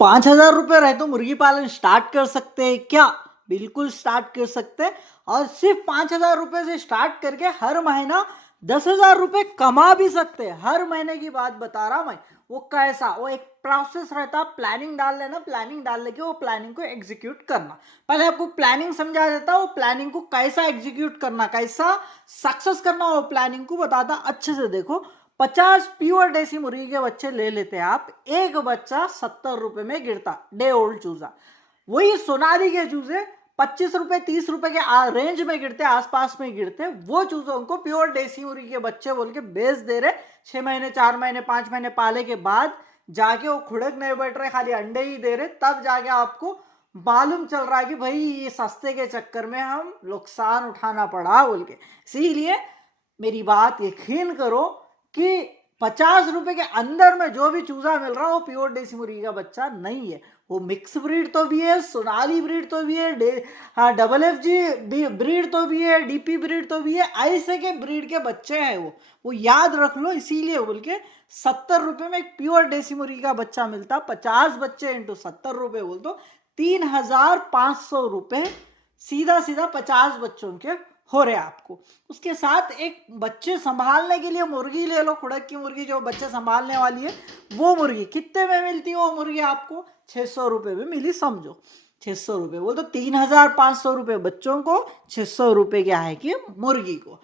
5,000 रुपए रहे तो मुर्गी पालन स्टार्ट कर सकते हैं क्या? बिल्कुल स्टार्ट कर सकते हैं। और सिर्फ 5,000 रुपए से स्टार्ट करके हर महीना 10,000 रुपए कमा भी सकते हैं। हर महीने की बात बता रहा मैं। वो कैसा, वो एक प्रोसेस रहता, प्लानिंग डाल लेना, प्लानिंग डाल लेके वो प्लानिंग को एग्जीक्यूट करना। पहले आपको प्लानिंग समझा देता, वो प्लानिंग को कैसा एग्जीक्यूट करना, कैसा सक्सेस करना, वो प्लानिंग को बताता। अच्छे से देखो, 50 प्योर देसी मुर्गी के बच्चे ले लेते हैं आप, एक बच्चा 70 रुपए में गिरता, डे ओल्ड चूजा। वही सोनाली के चूजे 25 रुपए 30 रुपए के रेंज में गिरते, आसपास में गिरते, वो चूजों को प्योर देसी मुर्गी के बच्चे बोल के बेच दे रहे। 6 महीने 4 महीने 5 महीने पाले के बाद जाके वो खुड़क नहीं बैठ रहे, खाली अंडे ही दे रहे, तब जाके आपको मालूम चल रहा है कि भाई ये सस्ते के चक्कर में हम नुकसान उठाना पड़ा बोल के। इसीलिए मेरी बात यकीन करो कि 50 रुपए के अंदर में जो भी चूजा मिल रहा है वो प्योर देसी मुर्गी का बच्चा नहीं है। वो मिक्स ब्रीड तो भी है, सोनाली ब्रीड तो भी है, डबल FG ब्रीड तो भी है, DP ब्रीड तो भी है, ऐसे के ब्रीड के बच्चे हैं वो याद रख लो। इसीलिए बोल के 70 रुपए में एक प्योर देसी मुर्गी का बच्चा मिलता। 50 बच्चे इंटू 70 रुपए बोल तो 3,500 रुपए सीधा सीधा 50 बच्चों के हो रहे आपको। उसके साथ एक बच्चे संभालने के लिए मुर्गी ले लो, खुड़क की मुर्गी जो बच्चे संभालने वाली है, वो मुर्गी कितने में मिलती है? वो मुर्गी आपको 600 रुपए में मिली, समझो 600 रुपए। वो तो 3,500 रुपए बच्चों को, 600 रुपए क्या है कि मुर्गी को।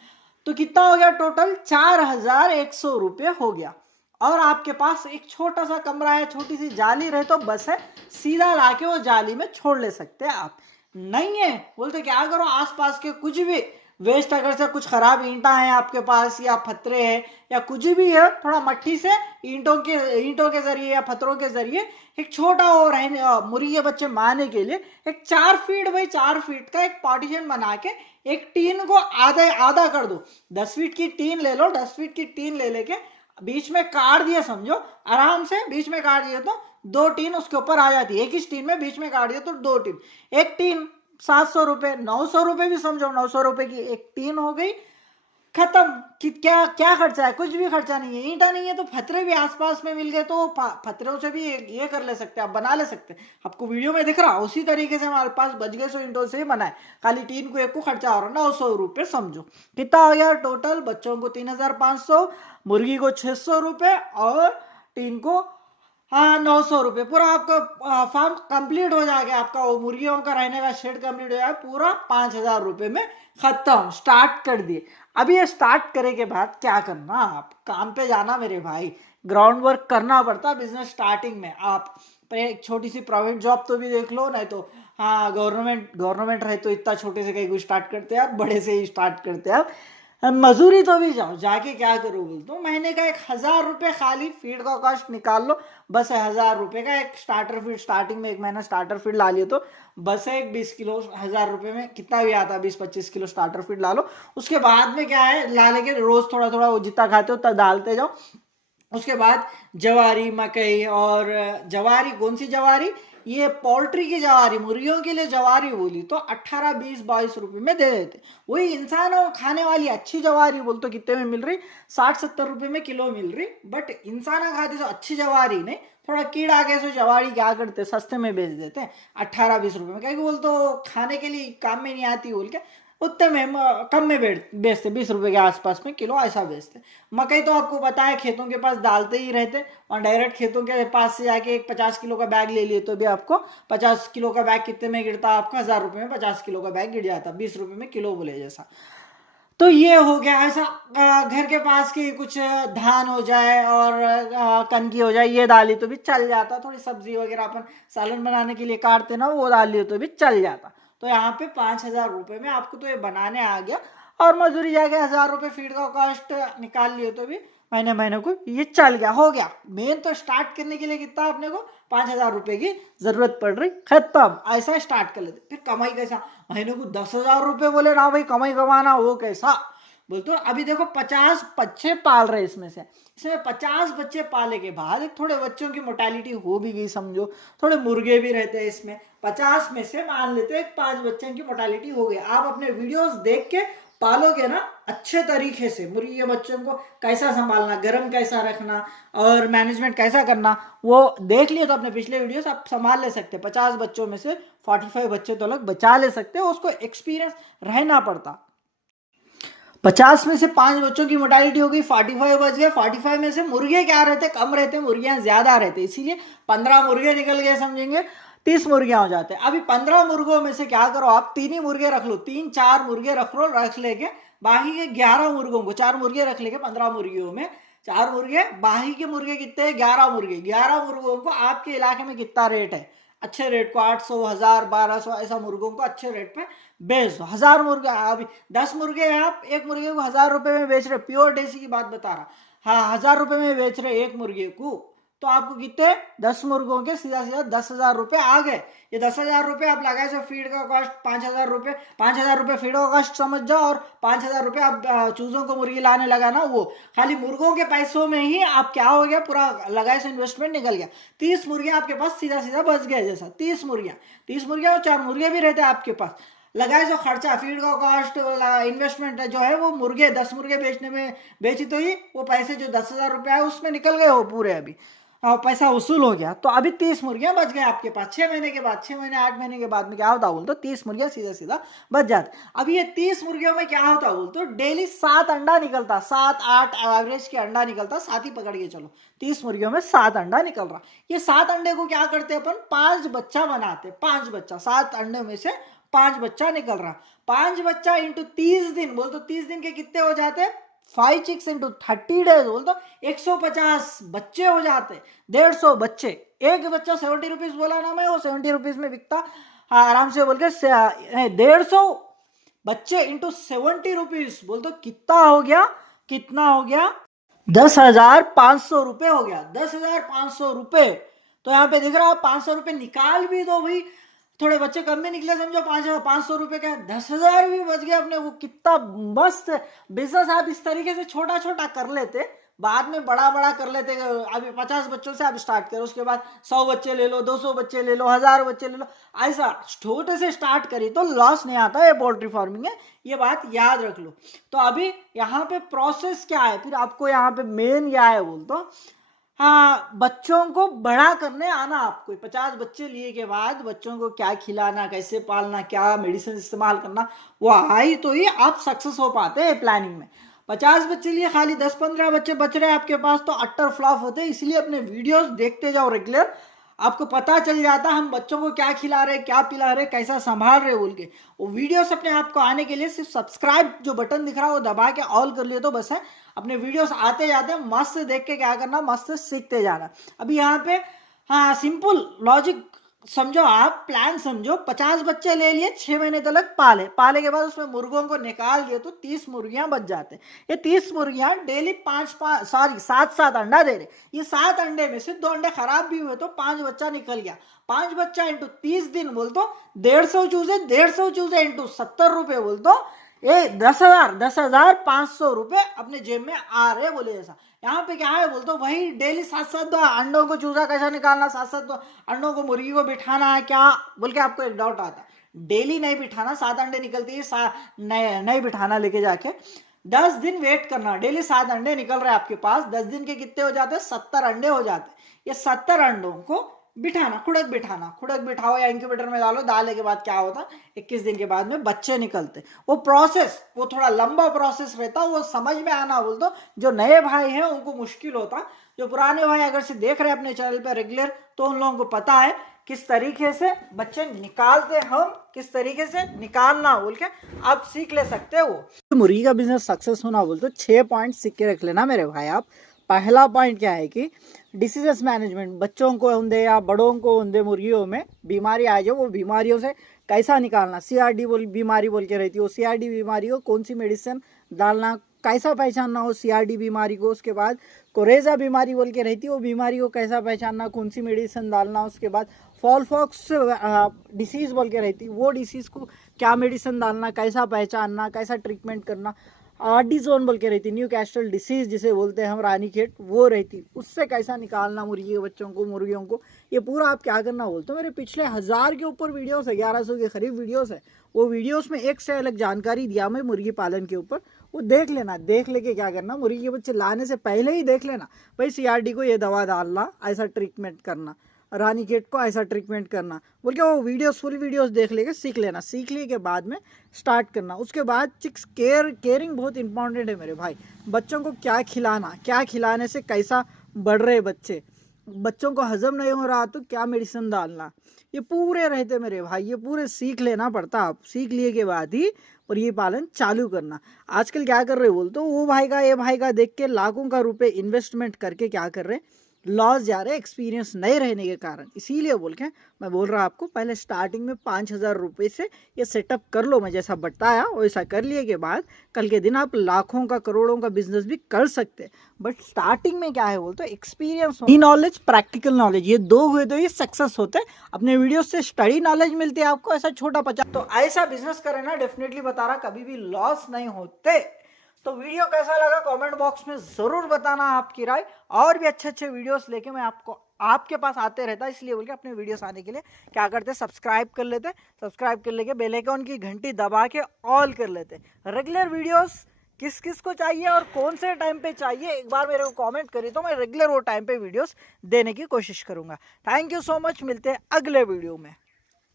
तो कितना हो गया टोटल? 4,100 रुपए हो गया। और आपके पास एक छोटा सा कमरा है, छोटी सी जाली रहे तो बस है, सीधा लाके वो जाली में छोड़ ले सकते हैं आप। नहीं है बोलते क्या करो, आसपास के कुछ भी वेस्ट, अगर से कुछ खराब ईंटा है आपके पास या पत्थरे है या कुछ भी है, थोड़ा मट्टी से ईंटों के जरिए या पत्थरों के जरिए एक छोटा वो रहने मुर्गी के बच्चे मारने के लिए एक 4 फीट बाई 4 फीट का एक पार्टीशन बना के एक टीन को आधा आधा कर दो। 10 फीट की टीन ले लो, 10 फीट की टीन ले लेके बीच में काट दिया, समझो आराम से बीच में काट दिया तो 2 टीन उसके ऊपर आ जाती है। एक ही टीन में बीच में काट दिया तो 2 टीन, एक टीन 700 रुपए, 900 रुपए भी समझो, 900 रुपए की एक टीन हो गई, खत्म। कि क्या क्या खर्चा है? कुछ भी खर्चा नहीं है। ईंटा नहीं है तो पत्थरे भी आसपास में मिल गए तो पत्थरों से भी ये कर ले सकते हैं, आप बना ले सकते हैं। आपको वीडियो में दिख रहा, उसी तरीके से हमारे पास बच गए, सो ईंटों से ही बनाए, खाली टीन को एक को खर्चा हो रहा 900 रुपए। समझो कितना हो गया टोटल? बच्चों को 3,500, मुर्गी को 600 रुपए और टीन को 900 रुपए। पूरा आपका फार्म कंप्लीट हो जाएगा, आपका वो मुर्गियों का रहने का शेड कंप्लीट हो जाएगा, पूरा 5,000 रुपए में खत्म। स्टार्ट कर दिए। अभी ये स्टार्ट करे के बाद क्या करना? आप काम पे जाना मेरे भाई, ग्राउंड वर्क करना पड़ता बिजनेस स्टार्टिंग में। आप एक छोटी सी प्राइवेट जॉब तो भी देख लो, नहीं तो हाँ गवर्नमेंट रहे तो इतना छोटे से कहीं कुछ स्टार्ट करते हैं आप, बड़े से ही स्टार्ट करते हैं आप। मजूरी तो भी जाओ, जाके क्या करो बोल तो महीने का 1,000 रुपए खाली फीड का कॉस्ट निकाल लो, बस है 1,000 रुपए का एक स्टार्टर फीड। स्टार्टिंग में एक महीना स्टार्टर फीड ला लियो तो बस है एक 20 किलो, 1,000 रुपए में कितना भी आता है, 20-25 किलो स्टार्टर फीड ला लो। उसके बाद में क्या है, ला लेके रोज थोड़ा थोड़ा वो जितना खाते हो तब डालते जाओ। उसके बाद जवारी, मकई, और जवारी कौन सी जवारी? ये पोल्ट्री की जवारी, मुर्गियों के लिए जवारी बोली तो 18, 20, 22 रुपए में दे देते। वही इंसानों खाने वाली अच्छी जवारी बोल तो कितने में मिल रही? 60-70 रुपए में किलो मिल रही। बट इंसान खाते तो अच्छी जवारी नहीं, थोड़ा कीड़ा के सो जवारी क्या करते, सस्ते में बेच देते हैं 18-20 रुपए में। क्या बोल तो खाने के लिए काम में नहीं आती बोल के उतने में कम में बेचते, 20 रुपए के आसपास में किलो ऐसा बेचते। मकई तो आपको पता है खेतों के पास डालते ही रहते, और डायरेक्ट खेतों के पास से जाके एक 50 किलो का बैग ले लिए तो भी आपको 50 किलो का बैग कितने में गिरता? आपका 1,000 रुपए में 50 किलो का बैग गिर जाता, 20 रुपए में किलो बोले जैसा। तो ये हो गया ऐसा। घर के पास की कुछ धान हो जाए और कनकी हो जाए, ये डाली तो भी चल जाता। थोड़ी सब्जी वगैरह अपन सालन बनाने के लिए काटते ना, वो डाल लिए तो भी चल जाता। तो यहाँ पे 5,000 रुपए में आपको तो ये बनाने आ गया, और मजदूरी जाके 1,000 रुपए फीड का कॉस्ट निकाल लिए तो भी महीने महीने को ये चल गया, हो गया। मेन तो स्टार्ट करने के लिए कितना अपने को 5,000 रुपए की जरूरत पड़ रही, खत्म। ऐसा स्टार्ट कर लेते। फिर कमाई कैसा? महीने को 10,000 रुपए बोले ना भाई कमाई कमाना, वो कैसा बोलते हो? अभी देखो 50 बच्चे पाल रहे इसमें 50 बच्चे पाले के बाद एक थोड़े बच्चों की मोर्टेलिटी हो भी गई, समझो थोड़े मुर्गे भी रहते हैं इसमें। 50 में से मान लेते हैं 5 बच्चों की मोर्टेलिटी हो गई। आप अपने वीडियोस देख के पालोगे ना अच्छे तरीके से, मुर्गी के बच्चों को कैसा संभालना, गर्म कैसा रखना और मैनेजमेंट कैसा करना, वो देख लिए तो अपने पिछले वीडियोस आप संभाल ले सकते हैं। 50 बच्चों में से 45 बच्चे तो अलग बचा ले सकते हो, उसको एक्सपीरियंस रहना पड़ता। 50 में से 5 बच्चों की मोर्टेलिटी हो गई, 45 बच गए। 45 में से मुर्गे क्या रहते, कम रहते, मुर्गियां ज्यादा रहते, इसीलिए 15 मुर्गे निकल गए, समझेंगे 30 मुर्गियां हो जाते हैं। अभी 15 मुर्गों में से क्या करो आप, 3 ही मुर्गे रख लो, 3-4 मुर्गे रख लो, रख लेके बाकी के 11 मुर्गों को, 4 मुर्गे रख लेके 15 मुर्गियों में 4 मुर्गे, बाकी के मुर्गे कितने, 11 मुर्गे। 11 मुर्गों को आपके इलाके में कितना रेट है, अच्छे रेट को 800, 1000, 1200 ऐसा मुर्गों को अच्छे रेट पे बेच दो। 1000 मुर्गे, अभी 10 मुर्गे हैं आप, एक मुर्गे को 1000 रुपए में बेच रहे, प्योर देसी की बात बता रहा। हाँ, 1000 रुपए में बेच रहे एक मुर्गे को, तो आपको कितने, 10 मुर्गों के सीधा सीधा 10,000 रुपए आ गए। ये 10,000 रुपए आप लगाए सो फीड का कॉस्ट 5,000 रुपए, 5,000 रुपए फीड का कॉस्ट समझ जाओ, और 5,000 रुपए आप चूजों को मुर्गी लाने लगा ना, वो खाली मुर्गों के पैसों में ही आप क्या हो गया, पूरा लगाए से इन्वेस्टमेंट निकल गया। 30 मुर्गियां आपके पास सीधा सीधा बच गया, जैसा 30 मुर्गियां और 4 मुर्गे भी रहते हैं आपके पास, लगाए जो खर्चा, फीड का कॉस्ट, इन्वेस्टमेंट जो है वो मुर्गे 10 मुर्गे बेचने में बेची, तो ही वो पैसे जो 10,000 रुपए है उसमें निकल गए हो पूरे, अभी पैसा वसूल हो गया। तो अभी 30 मुर्गियां बच गए आपके पास। 6 महीने के बाद, 6 महीने 8 महीने के बाद में क्या होता बोल तो 30 मुर्गियां सीधा सीधा बच जाते। अब ये 30 मुर्गियों में क्या होता बोल तो डेली 7 अंडा निकलता, 7-8 एवरेज के अंडा निकलता, 7 ही पकड़ के चलो, 30 मुर्गियों में 7 अंडा निकल रहा। ये 7 अंडे को क्या करते अपन, 5 बच्चा बनाते, 5 बच्चा, 7 अंडे में से 5 बच्चा निकल रहा। 5 बच्चा इंटू 30 दिन बोल तो 30 दिन के कितने हो जाते, 5 chicks इंटू 30 डेज बोल तो 150 बच्चे हो जाते, 150 बच्चे। एक बच्चा 70 रुपीज बोला ना मैं, वो 70 रुपीज में बिकता, हाँ आराम से बोल के 150 बच्चे इंटू 70 रुपीज बोल तो कितना हो गया, कितना हो गया, 10,500 रुपए हो गया, 10,500 रुपए। तो यहाँ पे दिख रहा है, 500 रुपए निकाल भी दो भाई, थोड़े बच्चे कम में निकले समझो, 5,500 रुपए का 10,000 भी बच गया अपने को, कितना मस्त बिजनेस। आप इस तरीके से छोटा छोटा कर लेते, बाद में बड़ा बड़ा कर लेते। अभी 50 बच्चों से आप स्टार्ट करो, उसके बाद 100 बच्चे ले लो, 200 बच्चे ले लो, 1000 बच्चे ले लो, ऐसा छोटे से स्टार्ट करिए तो लॉस नहीं आता। ये पोल्ट्री फार्मिंग है, ये बात याद रख लो। तो अभी यहाँ पे प्रोसेस क्या है, फिर आपको यहाँ पे मेन क्या है बोल तो, हाँ बच्चों को बड़ा करने आना आपको। 50 बच्चे लिए के बाद बच्चों को क्या खिलाना, कैसे पालना, क्या मेडिसिन इस्तेमाल करना, वो आई तो ही आप सक्सेस हो पाते हैं प्लानिंग में। 50 बच्चे लिए खाली 10-15 बच्चे बच रहे हैं आपके पास तो अट्टर फ्लॉप होते हैं। इसलिए अपने वीडियोस देखते जाओ रेगुलर, आपको पता चल जाता हम बच्चों को क्या खिला रहे, क्या पिला रहे, कैसा संभाल रहे बोल के। वो वीडियोस अपने आप को आने के लिए सिर्फ सब्सक्राइब जो बटन दिख रहा है वो दबा के ऑल कर लिए तो बस है। अपने वीडियोस आते जाते मस्त देख के क्या करना, मस्त सीखते जाना। अभी यहाँ पे हाँ सिंपल लॉजिक समझो, आप प्लान समझो। 50 बच्चे ले लिए, 6 महीने तक पाले के बाद उसमें मुर्गों को निकाल दिए तो 30 मुर्गियां बच जाते। ये 30 मुर्गियां डेली 7 अंडा दे रहे। ये 7 अंडे में से 2 अंडे खराब भी हुए तो 5 बच्चा निकल गया। 5 बच्चा इंटू 30 दिन बोल तो 150 चूजे इंटू 70 रुपए बोल तो ये 10,500 रुपए अपने जेब में आ रहे बोले। ऐसा यहाँ पे क्या है बोल तो वही डेली 7-7 अंडों को चूजा कैसा निकालना, 7-7 अंडों को मुर्गी को बिठाना है क्या बोल के आपको एक डाउट आता है। डेली नहीं बिठाना, 7 अंडे निकलती है, नहीं बिठाना, लेके जाके 10 दिन वेट करना। डेली 7 अंडे निकल रहे हैं आपके पास, 10 दिन के कितने हो जाते हैं, 70 अंडे हो जाते हैं। ये 70 अंडों को बिठाना, खुड़क बिठाओ या इंक्यूबेटर में डालो। डालने के बाद क्या होता, 21 दिन के बाद में बच्चे निकलते। वो प्रोसेस वो थोड़ा लंबा प्रोसेस रहता, वो समझ में आना बोल तो जो नए भाई हैं उनको मुश्किल होता। जो पुराने भाई अगर से देख रहे हैं अपने चैनल पे रेगुलर तो उन लोगों को पता है किस तरीके से बच्चे निकालते, हम किस तरीके से निकालना बोल के आप सीख ले सकते हो। मुर्गी का बिजनेस सक्सेस होना बोल तो 6 पॉइंट सीख के रख लेना मेरे भाई आप। पहला पॉइंट क्या है कि डिसीजेस मैनेजमेंट, बच्चों को होंगे या बड़ों को होंगे मुर्गियों में बीमारी आ जाए, वो बीमारियों से कैसा निकालना। सीआरडी बीमारी बोल के रहती है, वो सीआरडी बीमारी को कौन सी मेडिसिन डालना, कैसा पहचानना हो सीआरडी बीमारी को। उसके बाद कोरेजा बीमारी बोल के रहती है, वो बीमारी को कैसा पहचानना, कौन सी मेडिसिन डालना। उसके बाद फॉलफॉक्स डिसीज बोल के रहती है, वो डिसीज को क्या मेडिसिन डालना, कैसा पहचानना, कैसा ट्रीटमेंट करना। आर्टिजोन बोल के रहती, न्यू कैस्टल डिसीज जिसे बोलते हैं हम, रानीखेत, वो रहती। उससे कैसा निकालना मुर्गी के बच्चों को, मुर्गियों को, ये पूरा आप क्या करना बोलते हो। मेरे पिछले 1000 के ऊपर वीडियोस है, 1100 के करीब वीडियोस है। वो वीडियोस में एक से अलग जानकारी दिया मैं मुर्गी पालन के ऊपर, वो देख लेना। देख लेके क्या करना, मुर्गी के बच्चे लाने से पहले ही देख लेना भाई सीआरडी को ये दवा डालना, ऐसा ट्रीटमेंट करना, रानीखेत को ऐसा ट्रीटमेंट करना बोल के वो वीडियोस, फुल वीडियोस देख लेके सीख लेना। सीख लिए के बाद में स्टार्ट करना। उसके बाद चिक्स केयरिंग बहुत इंपॉर्टेंट है मेरे भाई। बच्चों को क्या खिलाना, क्या खिलाने से कैसा बढ़ रहे बच्चे, बच्चों को हजम नहीं हो रहा तो क्या मेडिसिन डालना, ये पूरे रहते मेरे भाई। ये पूरे सीख लेना पड़ता। आप सीख लिए के बाद ही और ये पालन चालू करना। आजकल क्या कर रहे बोल तो वो भाई का, ये भाई का देख के लाखों का रुपए इन्वेस्टमेंट करके क्या कर रहे, लॉस जा रहे, एक्सपीरियंस नहीं रहने के कारण। इसीलिए बोल के मैं बोल रहा आपको, पहले स्टार्टिंग में 5000 रुपये से ये सेटअप कर लो। मैं जैसा बताया वैसा कर लिए के बाद कल के दिन आप लाखों का, करोड़ों का बिजनेस भी कर सकते। बट स्टार्टिंग में क्या है बोलते एक्सपीरियंस, नॉलेज, प्रैक्टिकल नॉलेज, ये दो हुए तो ये सक्सेस होते। अपने वीडियो से स्टडी नॉलेज मिलती है आपको, ऐसा छोटा 50, तो ऐसा बिजनेस करे ना, डेफिनेटली बता रहा कभी भी लॉस नहीं होते। तो वीडियो कैसा लगा कमेंट बॉक्स में जरूर बताना आपकी राय। और भी अच्छे अच्छे वीडियोस लेके मैं आपको आपके पास आते रहता, इसलिए बोल के अपने वीडियोस आने के लिए क्या करते, सब्सक्राइब कर लेते। सब्सक्राइब कर लेके बेल आइकन की घंटी दबा के ऑल कर लेते। रेगुलर वीडियोस किस किस को चाहिए और कौन से टाइम पे चाहिए, एक बार मेरे को कमेंट करिए तो मैं रेगुलर वो टाइम पे वीडियोस देने की कोशिश करूंगा। थैंक यू सो मच, मिलते हैं अगले वीडियो में।